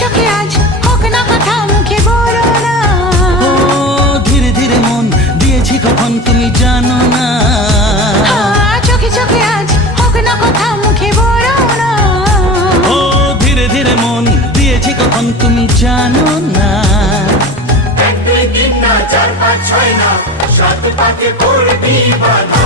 চোখে আজ হোক না কথা মুখে বলো না। ও ধীরে ধীরে মন দিয়েছি কখন তুমি জানো না। চোখে চোখে আজ হোক না কথা মুখে বলো না। ও ধীরে ধীরে মন দিয়েছি কখন তুমি জানো না। 1 2 3 না 4 5 6 না 7 পাকে পড়বি বাধা।